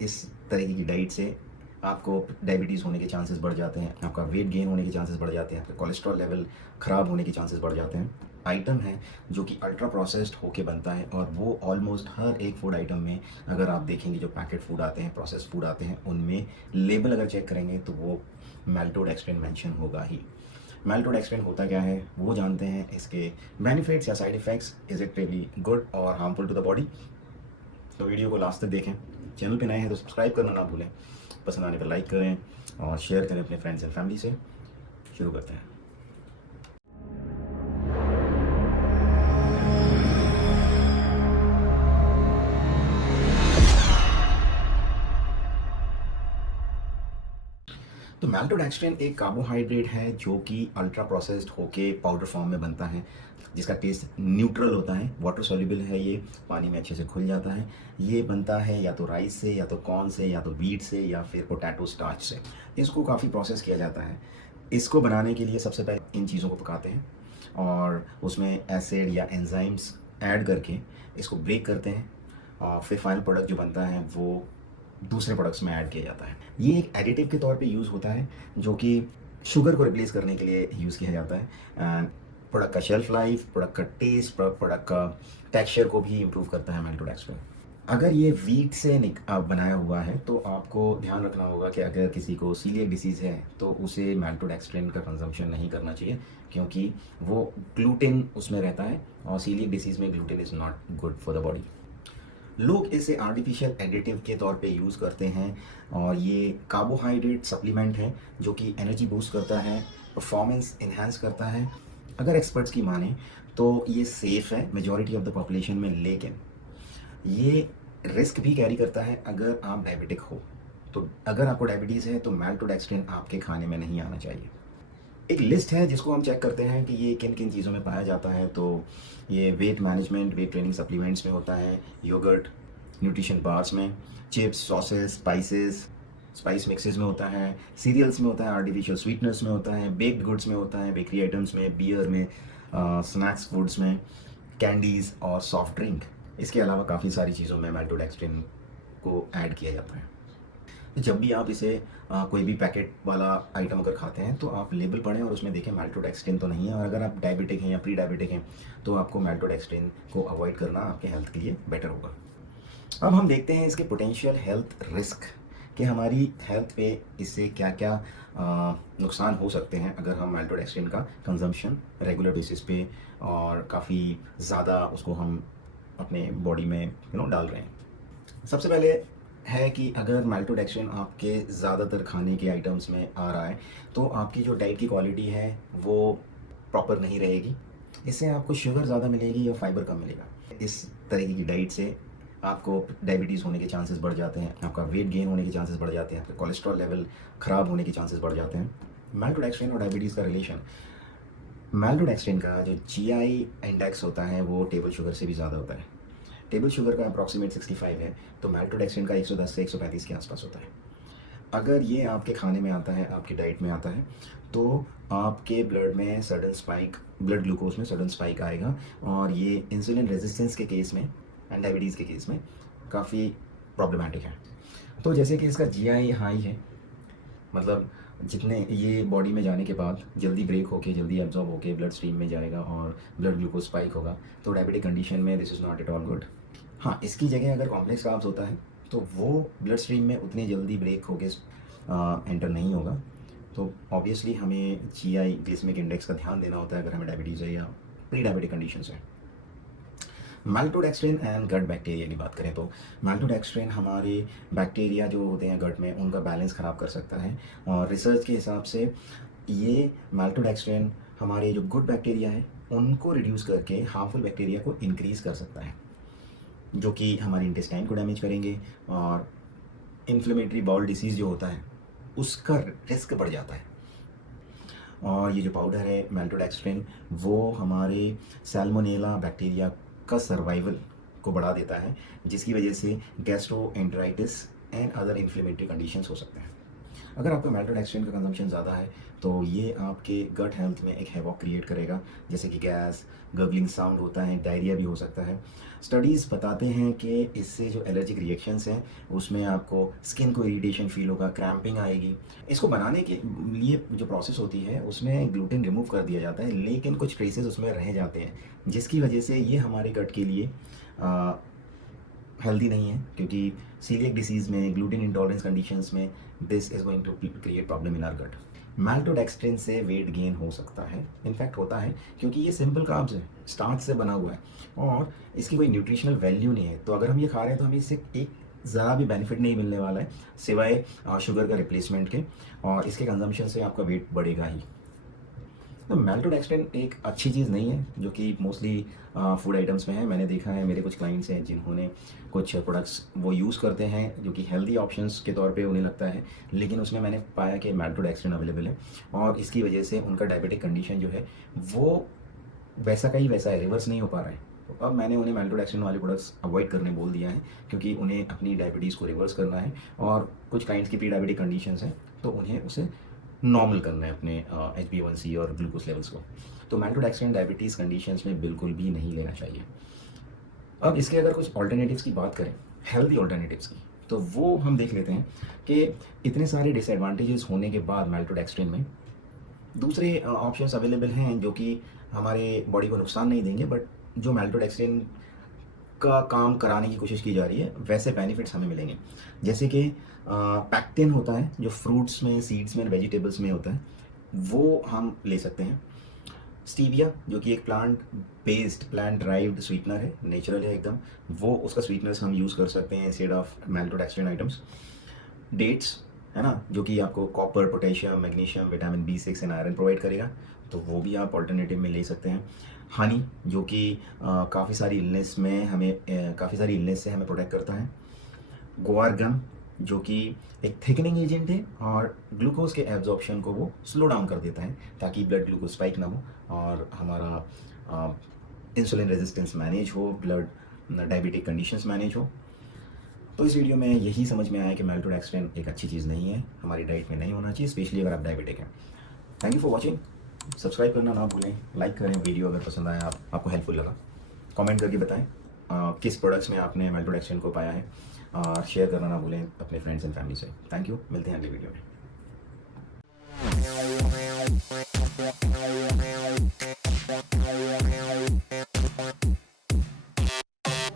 इस तरीके की डाइट से आपको डायबिटीज़ होने के चांसेस बढ़ जाते हैं, आपका वेट गेन होने के चांसेस बढ़ जाते हैं, आपका कोलेस्ट्रॉल लेवल ख़राब होने के चांसेस बढ़ जाते हैं। आइटम है जो कि अल्ट्रा प्रोसेस्ड होके बनता है और वो ऑलमोस्ट हर एक फूड आइटम में अगर आप देखेंगे जो पैकेट फूड आते हैं, प्रोसेस्ड फूड आते हैं, उनमें लेबल अगर चेक करेंगे तो वो माल्टोडेक्सट्रिन मेंशन होगा ही। माल्टोडेक्सट्रिन होता क्या है वो जानते हैं, इसके बेनिफिट्स या side effects, is it really good और हार्मफुल टू द बॉडी। तो वीडियो को लास्ट तक देखें। चैनल पे नए हैं तो सब्सक्राइब करना ना भूलें, पसंद आने पर लाइक करें और शेयर करें अपने फ्रेंड्स एंड फैमिली से। शुरू करते हैं। तो माल्टोडेक्सट्रिन एक कार्बोहाइड्रेट है जो कि अल्ट्रा प्रोसेस्ड होके पाउडर फॉर्म में बनता है, जिसका टेस्ट न्यूट्रल होता है, वाटर सॉल्युबल है, ये पानी में अच्छे से घुल जाता है। ये बनता है या तो राइस से, या तो कॉर्न से, या तो व्हीट से, या फिर पोटैटो स्टार्च से। इसको काफ़ी प्रोसेस किया जाता है। इसको बनाने के लिए सबसे पहले इन चीज़ों को पकाते हैं और उसमें एसिड या एंजाइम्स ऐड करके इसको ब्रेक करते हैं और फिर फाइनल प्रोडक्ट जो बनता है वो दूसरे प्रोडक्ट्स में ऐड किया जाता है। ये एक एडिटिव के तौर पे यूज़ होता है जो कि शुगर को रिप्लेस करने के लिए यूज़ किया जाता है। एंड प्रोडक्ट का शेल्फ लाइफ, प्रोडक्ट का टेस्ट, प्रोडक्ट का टेक्सचर को भी इम्प्रूव करता है माल्टोडेक्सट्रिन। अगर ये व्हीट से बनाया हुआ है तो आपको ध्यान रखना होगा कि अगर किसी को सीलिएक डिसीज़ है तो उसे माल्टोडेक्सट्रिन का कंजम्पशन नहीं करना चाहिए, क्योंकि वो ग्लूटेन उसमें रहता है और सीलिएक डिसीज़ में gluten is not good for the body. लोग इसे आर्टिफिशियल एडिटिव के तौर पे यूज़ करते हैं और ये कार्बोहाइड्रेट सप्लीमेंट है जो कि एनर्जी बूस्ट करता है, परफॉर्मेंस इन्हांस करता है। अगर एक्सपर्ट्स की माने तो ये सेफ़ है मेजॉरिटी ऑफ द पॉपुलेशन में, लेकिन ये रिस्क भी कैरी करता है अगर आप डायबिटिक हो। तो अगर आपको डायबिटीज़ है तो माल्टोडेक्सट्रिन आपके खाने में नहीं आना चाहिए। एक लिस्ट है जिसको हम चेक करते हैं कि ये किन किन चीज़ों में पाया जाता है। तो ये weight management, weight training supplements में होता है, योगर्ट, न्यूट्रिशन बार्स में, chips, sauces, spices, spice mixes में होता है, सीरियल्स में होता है, आर्टिफिशियल स्वीटनर्स में होता है, बेक्ड गुड्स में होता है, बेकरी आइटम्स में, बियर में, स्नैक्स फूड्स में, कैंडीज़ और सॉफ्ट ड्रिंक। इसके अलावा काफ़ी सारी चीज़ों में माल्टोडेक्सट्रिन को ऐड किया जाता है। तो जब भी आप इसे कोई भी पैकेट वाला आइटम अगर खाते हैं तो आप लेबल पढ़ें और उसमें देखें माल्टोडेक्सट्रिन तो नहीं है, और अगर आप डायबिटिक हैं या प्री डायबिटिक हैं तो आपको माल्टोडेक्सट्रिन को अवॉइड करना आपके हेल्थ के लिए बेटर होगा। अब हम देखते हैं इसके पोटेंशियल हेल्थ रिस्क, कि हमारी हेल्थ पे इससे क्या क्या नुकसान हो सकते हैं अगर हम माल्टोडेक्सट्रिन का कंजम्पशन रेगुलर बेसिस पे और काफ़ी ज़्यादा उसको हम अपने बॉडी में डाल रहे हैं। सबसे पहले है कि अगर माल्टोडेक्सट्रिन आपके ज़्यादातर खाने के आइटम्स में आ रहा है तो आपकी जो डाइट की क्वालिटी है वो प्रॉपर नहीं रहेगी। इससे आपको शुगर ज़्यादा मिलेगी या फाइबर कम मिलेगा। इस तरीके की डाइट से आपको डायबिटीज़ होने के चांसेस बढ़ जाते हैं, आपका वेट गेन होने के चांसेस बढ़ जाते हैं, आपका कोलेस्ट्रॉल लेवल ख़राब होने के चांसेस बढ़ जाते हैं। माल्टोडेक्सट्रिन और डायबिटीज़ का रिलेशन, माल्टोडेक्सट्रिन का जो जीआई इंडेक्स होता है वो टेबल शुगर से भी ज़्यादा होता है। टेबल शुगर का अप्रॉक्सीमेट 65 है तो माल्टोडेक्सट्रिन का 110 से 135 के आसपास होता है। अगर ये आपके खाने में आता है, आपकी डाइट में आता है, तो आपके ब्लड में सडन स्पाइक, ब्लड ग्लूकोज में सडन स्पाइक आएगा और ये इंसुलिन रेजिस्टेंस के केस में एंड डायबिटीज़ के केस में काफ़ी प्रॉब्लमेटिक है। तो जैसे कि इसका जीआई हाई है, मतलब जितने ये बॉडी में जाने के बाद जल्दी ब्रेक होके, जल्दी एब्जॉर्ब होके ब्लड स्ट्रीम में जाएगा और ब्लड ग्लूकोज स्पाइक होगा, तो डायबिटिक कंडीशन में this is not at all good. हाँ, इसकी जगह अगर कॉम्प्लेक्स कार्ब्स होता है तो वो ब्लड स्ट्रीम में उतनी जल्दी ब्रेक होके एंटर नहीं होगा। तो ऑब्वियसली हमें जीआई ग्लिसेमिक इंडेक्स का ध्यान देना होता है अगर हमें डायबिटीज़ है या प्री डायबिटिक कंडीशंस है। माल्टोडेक्सट्रिन एंड गट बैक्टीरिया की बात करें तो माल्टोडेक्सट्रिन हमारे बैक्टीरिया जो होते हैं गट में उनका बैलेंस ख़राब कर सकता है, और रिसर्च के हिसाब से ये माल्टोडेक्सट्रिन हमारे जो गुड बैक्टीरिया है उनको रिड्यूस करके हार्मफुल बैक्टीरिया को इंक्रीज़ कर सकता है, जो कि हमारे इंटेस्टाइन को डैमेज करेंगे और इन्फ्लेमेटरी बाउल डिसीज़ जो होता है उसका रिस्क बढ़ जाता है। और ये जो पाउडर है माल्टोडेक्सट्रिन वो हमारे सैल्मोनेला बैक्टीरिया का सर्वाइवल को बढ़ा देता है, जिसकी वजह से gastroenteritis and other inflammatory conditions हो सकते हैं। अगर आपका मेल्टोडेक्स्ट्रिन का कंजम्पशन ज़्यादा है तो ये आपके गट हेल्थ में एक हैवॉक क्रिएट करेगा, जैसे कि गैस, गर्गलिंग साउंड होता है, डायरिया भी हो सकता है। स्टडीज़ बताते हैं कि इससे जो एलर्जिक रिएक्शंस हैं उसमें आपको स्किन को इरिटेशन फील होगा, क्रैम्पिंग आएगी। इसको बनाने के लिए जो प्रोसेस होती है उसमें ग्लूटेन रिमूव कर दिया जाता है, लेकिन कुछ ट्रेसेस उसमें रह जाते हैं, जिसकी वजह से ये हमारे गट के लिए हेल्दी नहीं है, क्योंकि सीलिएक डिसीज़ में, ग्लूटेन इंटॉलरेंस कंडीशंस में this is going to create problem in our gut. Maltodextrin से वेट गेन हो सकता है, इनफैक्ट होता है, क्योंकि ये सिंपल कार्ब्स है, स्टार्च से बना हुआ है और इसकी कोई न्यूट्रिशनल वैल्यू नहीं है। तो अगर हम ये खा रहे हैं तो हमें इससे एक ज़रा भी बेनिफिट नहीं मिलने वाला है, सिवाय शुगर का रिप्लेसमेंट के, और इसके कंजम्पशन से आपका वेट बढ़ेगा ही। तो मेल्टोडेक्स्ट्रिन एक अच्छी चीज़ नहीं है, जो कि मोस्टली फूड आइटम्स में है। मैंने देखा है, मेरे कुछ क्लाइंट्स हैं जिन्होंने कुछ प्रोडक्ट्स वो यूज़ करते हैं जो कि हेल्दी ऑप्शंस के तौर पे उन्हें लगता है, लेकिन उसमें मैंने पाया कि मेल्टोडेक्स्ट्रिन अवेलेबल है और इसकी वजह से उनका डायबिटिक कंडीशन जो है वो वैसा का ही वैसा है, रिवर्स नहीं हो पा रहा है। तो अब मैंने उन्हें मेल्टोडेक्स्ट्रिन वाले प्रोडक्ट्स अवॉइड करने बोल दिया है, क्योंकि उन्हें अपनी डायबिटीज़ को रिवर्स करना है और कुछ क्लाइंट्स की प्री डायबिटिक कंडीशंस हैं, तो उन्हें उसे नॉर्मल करना है अपने HbA1c और ग्लूकोज लेवल्स को। तो मेल्टोडेक्स्ट्रिन डायबिटीज़ कंडीशंस में बिल्कुल भी नहीं लेना चाहिए। अब इसके अगर कुछ ऑल्टरनेटिव्स की बात करें, हेल्दी ऑल्टरनेटिव्स की, तो वो हम देख लेते हैं कि इतने सारे डिसएडवांटेजेस होने के बाद मेल्टोडेक्स्ट्रिन में दूसरे ऑप्शंस अवेलेबल हैं जो कि हमारे बॉडी को नुकसान नहीं देंगे, बट जो मेल्टोडेक्स्ट्रिन का काम कराने की कोशिश की जा रही है वैसे बेनिफिट्स हमें मिलेंगे। जैसे कि पैक्टिन होता है जो फ्रूट्स में, सीड्स में, वेजिटेबल्स में होता है, वो हम ले सकते हैं। स्टीविया जो कि एक प्लांट ड्राइव्ड स्वीटनर है, नेचुरल है एकदम, वो उसका स्वीटनेस हम यूज़ कर सकते हैं इंस्टेड ऑफ मेल्टोडेक्स्ट्रिन आइटम्स। डेट्स है ना, जो कि आपको copper, potassium, magnesium, vitamin B6 and iron provide करेगा, तो वो भी आप ऑल्टरनेटिव में ले सकते हैं। हनी जो कि काफ़ी सारी इलनेस से हमें प्रोटेक्ट करता है। गुआर गम जो कि एक थिकनिंग एजेंट है और ग्लूकोज के एब्जॉर्प्शन को वो स्लो डाउन कर देता है, ताकि ब्लड ग्लूकोज स्पाइक ना हो और हमारा इंसुलिन रेजिस्टेंस मैनेज हो, ब्लड डायबिटिक कंडीशंस मैनेज हो। तो इस वीडियो में यही समझ में आया कि मेल्टोडेक्स्ट्रिन एक अच्छी चीज़ नहीं है, हमारी डाइट में नहीं होना चाहिए, स्पेशली अगर आप डायबिटिक हैं। Thank you for watching. Subscribe करना ना भूलें, लाइक करें वीडियो अगर पसंद आया, आपको हेल्पफुल लगा। कमेंट करके बताएं किस प्रोडक्ट्स में आपने मेल्टोडेक्स्ट्रिन को पाया है, और शेयर करना ना भूलें अपने फ्रेंड्स एंड फैमिली से। थैंक यू, मिलते हैं अगले वीडियो में।